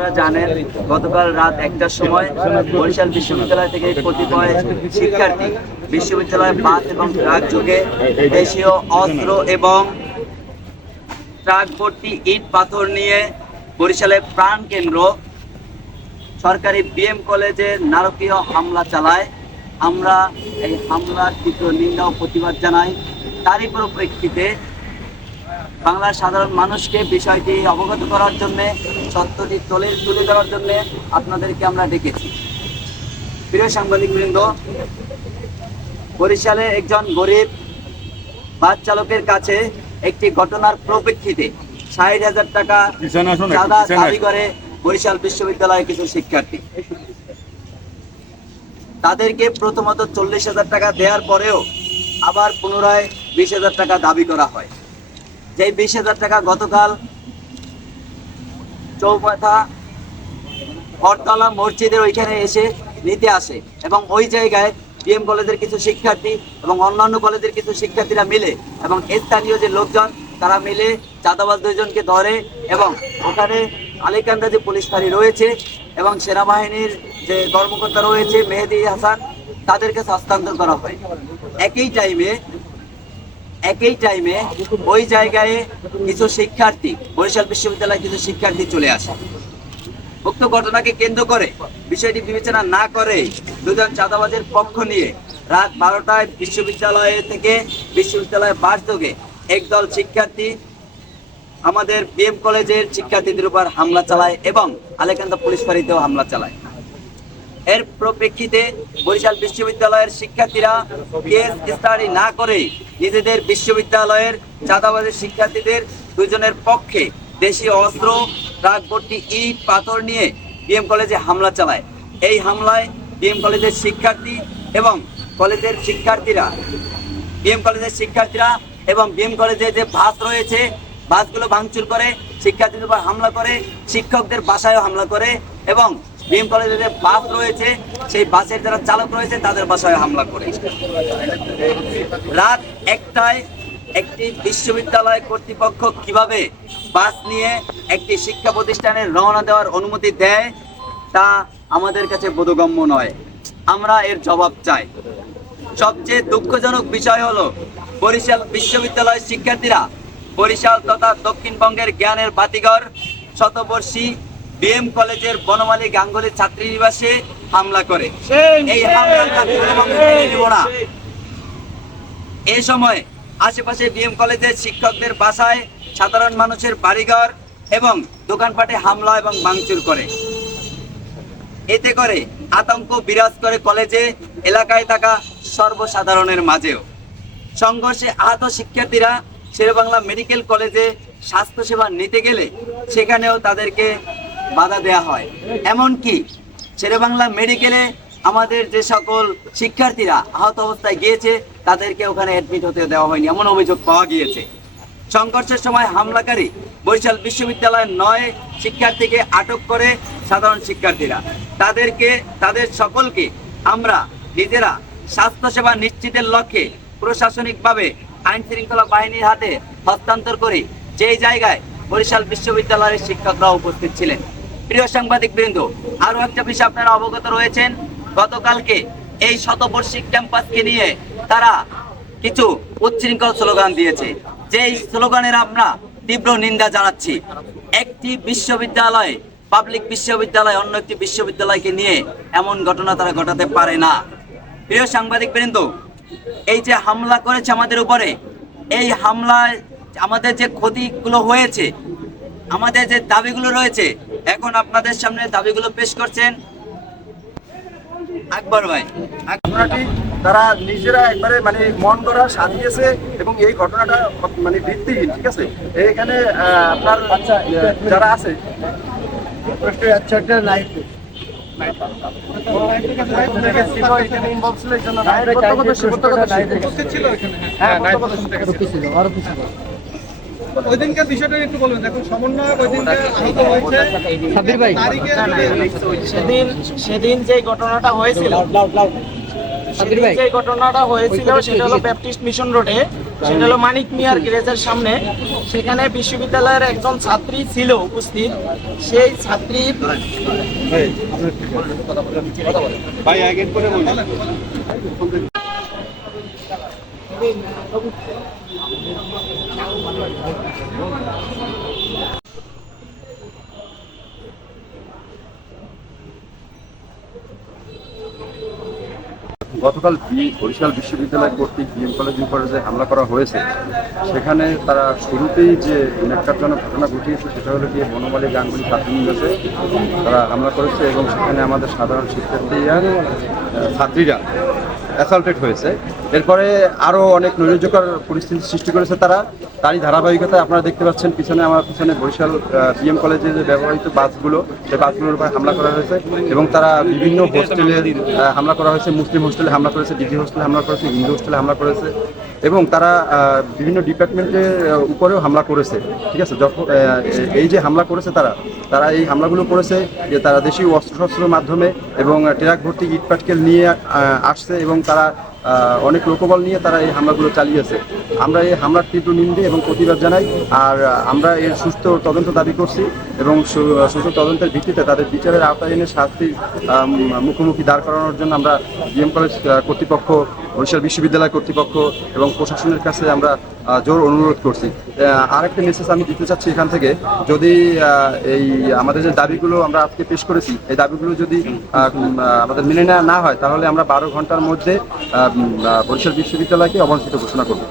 আপনারা জানেন গতকাল রাত 1টার সময় বরিশাল বিশ্ববিদ্যালয় থেকে কতিপয় শিক্ষার্থী বিশ্ববিদ্যালয় বাস এবং ট্রাক যোগে দেশীয় অস্ত্র এবং ট্রাক ভর্তি ইট পাথর নিয়ে বরিশালের প্রাণকেন্দ্র সরকারি বিএম কলেজে নারকীয় হামলা চালায়। আমরা এই হামলার তীব্র নিন্দা ও প্রতিবাদ জানাই। তারই পরিপ্রেক্ষিতে বাংলার সাধারণ মানুষকে বিষয়টি অবগত করার জন্যে, সত্যটি তুলে ধরার জন্যে আপনাদেরকে আমরা ডেকেছি। প্রিয় সাংবাদিকবৃন্দ, বরিশালে একজন গরিব বাস চালকের কাছে একটি ঘটনার পরিপ্রেক্ষিতে ৬০,০০০ টাকা চাঁদা দাবি করে বরিশাল বিশ্ববিদ্যালয়ের কিছু শিক্ষার্থী। তাদেরকে প্রথমত ৪০,০০০ টাকা দেওয়ার পরেও আবার পুনরায় ২০,০০০ টাকা দাবি করা হয়। যেই ২০,০০০ টাকা গতকাল চৌমাথা বটতলা মসজিদের ওইখানে এসে নিতে আসে এবং ওই জায়গায় বিএম কলেজের কিছু শিক্ষার্থী এবং অন্যান্য কলেজের কিছু শিক্ষার্থীরা মিলে এবং স্থানীয় যে লোকজন তারা মিলে চাঁদাবাজ দুইজনকে ধরে এবং ওখানে আলীকান্দা যে পুলিশ ফাঁড়ি রয়েছে এবং সেনাবাহিনীর যে কর্মকর্তা রয়েছে মেহেদি হাসান তাদেরকে হস্তান্তর করা হয়। একই টাইমে ওই জায়গায় কিছু শিক্ষার্থী বরিশাল বিশ্ববিদ্যালয়ের কিছু শিক্ষার্থী চলে আসে। উক্ত ঘটনাকে কেন্দ্র করে বিষয়টি বিবেচনা না করে দুজন চাঁদাবাজের পক্ষ নিয়ে রাত ১২টায় বিশ্ববিদ্যালয়ে বাস যোগে একদল শিক্ষার্থী আমাদের বিএম কলেজের শিক্ষার্থীদের উপর হামলা চালায় এবং আলেকান্দা পুলিশ ফাঁড়িতেও হামলা চালায়। এর পরিপ্রেক্ষিতে বরিশাল বিশ্ববিদ্যালয়ের শিক্ষার্থীরা কেস স্টাডি না করে নিজেদের বিশ্ববিদ্যালয়ের চাঁদাবাজের শিক্ষার্থীদের দুজনের পক্ষে দেশীয় অস্ত্র ট্রাক ভর্তি ইট পাথর নিয়ে বিএম কলেজে হামলা চালায়। এই হামলায় বিএম কলেজের শিক্ষার্থী এবং বিএম কলেজে যে বাস রয়েছে বাসগুলো ভাঙচুর করে, শিক্ষার্থীদের উপর হামলা করে, শিক্ষকদের বাসায়ও হামলা করে এবং বিএম কলেজে যে বাস রয়েছে সেই বাসের যারা চালক রয়েছে তাদের বাসায় হামলা করে। রাত 1টায় একটি বিশ্ববিদ্যালয় কর্তৃপক্ষ কিভাবে বাস নিয়ে একটি শিক্ষা প্রতিষ্ঠানে রওনা দেওয়ার অনুমতি দেয় তা আমাদের কাছে বোধগম্য নয়। আমরা এর জবাব চাই। সবচেয়ে দুঃখজনক বিষয় হলো বরিশাল বিশ্ববিদ্যালয়ের শিক্ষার্থীরা বরিশাল তথা দক্ষিণবঙ্গের জ্ঞানের বাতিঘর শতবর্ষী বিএম কলেজের বনমালী গাঙ্গুলী ছাত্রীনিবাসে হামলা করে। এই হামলাটা নিব না। এই সময় আশেপাশে বিএম কলেজের শিক্ষকদের বাসায়, সাধারণ মানুষের বাড়িঘর এবং দোকানপাটে হামলা এবং ভাঙচুর করে। এতে করে আতঙ্ক বিরাজ করে কলেজে, এলাকায় থাকা সর্বসাধারণের মাঝেও। সংঘর্ষে আহত শিক্ষার্থীরা শেরেবাংলা মেডিকেল কলেজে স্বাস্থ্যসেবা নিতে গেলে সেখানেও তাদেরকে বাধা দেয়া হয়। এমনকি শেরেবাংলা মেডিকেলে আমাদের যে সকল শিক্ষার্থীরা আহত অবস্থায় গিয়েছে তাদেরকে ওখানে অ্যাডমিট হতে দেওয়া হয়নি, এমন অভিযোগ পাওয়া গিয়েছে। সংঘর্ষের সময় হামলাকারী বরিশাল বিশ্ববিদ্যালয়ের 9 শিক্ষার্থীকে আটক করে সাধারণ শিক্ষার্থীরা। তাদের সকলকে আমরা নিজেরা স্বাস্থ্যসেবা নিশ্চিতের লক্ষ্যে প্রশাসনিকভাবে আইন শৃঙ্খলা বাহিনীর হাতে হস্তান্তর করি, যেই জায়গায় বরিশাল বিশ্ববিদ্যালয়ের শিক্ষকরা উপস্থিত ছিলেন। প্রিয় সাংবাদিকবৃন্দ, আরও একটা বিষয় আপনারা অবগত রয়েছেন, গতকালকে এই শতবর্ষিক ক্যাম্পাসকে নিয়ে তারা কিছু উচ্ছৃঙ্খল স্লোগান দিয়েছে, যেই স্লোগানের আমরা তীব্র নিন্দা জানাচ্ছি। একটি বিশ্ববিদ্যালয়, পাবলিক বিশ্ববিদ্যালয় অন্য একটি বিশ্ববিদ্যালয়কে নিয়ে এমন ঘটনা তারা ঘটাতে পারে না। প্রিয় সাংবাদিকবৃন্দ, এই যে হামলা করেছে আমাদের উপরে, এই হামলায় আমাদের যে ক্ষতিগুলো হয়েছে, আমাদের যে দাবিগুলো রয়েছে, এখন আপনাদের সামনে দাবিগুলো পেশ করছেন আকবর ভাই। ঘটনাটি তারা নিজেরা একবারে মন করা সাজিয়েছে এবং এই ঘটনাটা ভিত্তিহীন। ঠিক আছে, এখানে আপনার যারা আছে ওইদিনকার বিষয়টা একটু বলবেন। দেখুন, সমন্বয়ক সেদিন যে ঘটনাটা হয়েছিল সেদিন যে ঘটনাটা হয়েছিল সেটা হলো ব্যাপটিস্ট মিশন রোডে, সেটা হলো মানিক মিয়ার গ্যারেজের সামনে। সেখানে বিশ্ববিদ্যালয়ের একজন ছাত্রী ছিল উপস্থিত। সেই ছাত্রীর গতকাল বরিশাল বিশ্ববিদ্যালয় কর্তৃক বিএম কলেজের উপরে যে হামলা করা হয়েছে, সেখানে তারা শুরুতেই যে ন্যাক্কারজনক ঘটনা ঘটিয়েছে সেটা হলো গিয়ে বনমালী গাঙ্গুলি ছাত্রীনিবাসে তারা হামলা করেছে এবং সেখানে আমাদের সাধারণ ছাত্রীরা অ্যাসাল্টেড হয়েছে। এরপরে আরও অনেক নৈরাজ্যকর পরিস্থিতি সৃষ্টি করেছে তারা। তারই ধারাবাহিকতায় আপনারা দেখতে পাচ্ছেন আমার পিছনে বরিশাল বিএম কলেজে যে ব্যবহৃত বাসগুলো, সেই বাসগুলোর উপর হামলা করা হয়েছে এবং তারা বিভিন্ন হোস্টেলে হামলা করা হয়েছে। মুসলিম হোস্টেলে হামলা করেছে, ডিগ্রি হোস্টেলে হামলা করেছে, হিন্দু হোস্টেলে হামলা করেছে এবং তারা বিভিন্ন ডিপার্টমেন্টের উপরেও হামলা করেছে। ঠিক আছে, যখন এই যে হামলা করেছে তারা এই হামলাগুলো করেছে যে তারা দেশীয় অস্ত্রশস্ত্রের মাধ্যমে এবং ট্রাক ভর্তি ইটপাটকেল নিয়ে আসছে এবং তারা অনেক লোকবল নিয়ে তারা এই হামলাগুলো চালিয়েছে। আমরা এই হামলার তীব্র নিন্দে এবং প্রতিবাদ জানাই। আর আমরা এর সুস্থ তদন্ত দাবি করছি এবং সুস্থ তদন্তের ভিত্তিতে তাদের বিচারের আওতায় এনে শাস্তির মুখোমুখি দাঁড় করানোর জন্য আমরা বিএম কলেজ কর্তৃপক্ষ, বরিশাল বিশ্ববিদ্যালয় কর্তৃপক্ষ এবং প্রশাসনের কাছে আমরা জোর অনুরোধ করছি। আরেকটা মেসেজ আমি দিতে চাচ্ছি এখান থেকে, যদি এই আমাদের যে দাবিগুলো আমরা আজকে পেশ করেছি, এই দাবিগুলো যদি আমাদের মেনে নেওয়া না হয় তাহলে আমরা 12 ঘন্টার মধ্যে বরিশাল বিশ্ববিদ্যালয়কে অবাঞ্ছিত ঘোষণা করব।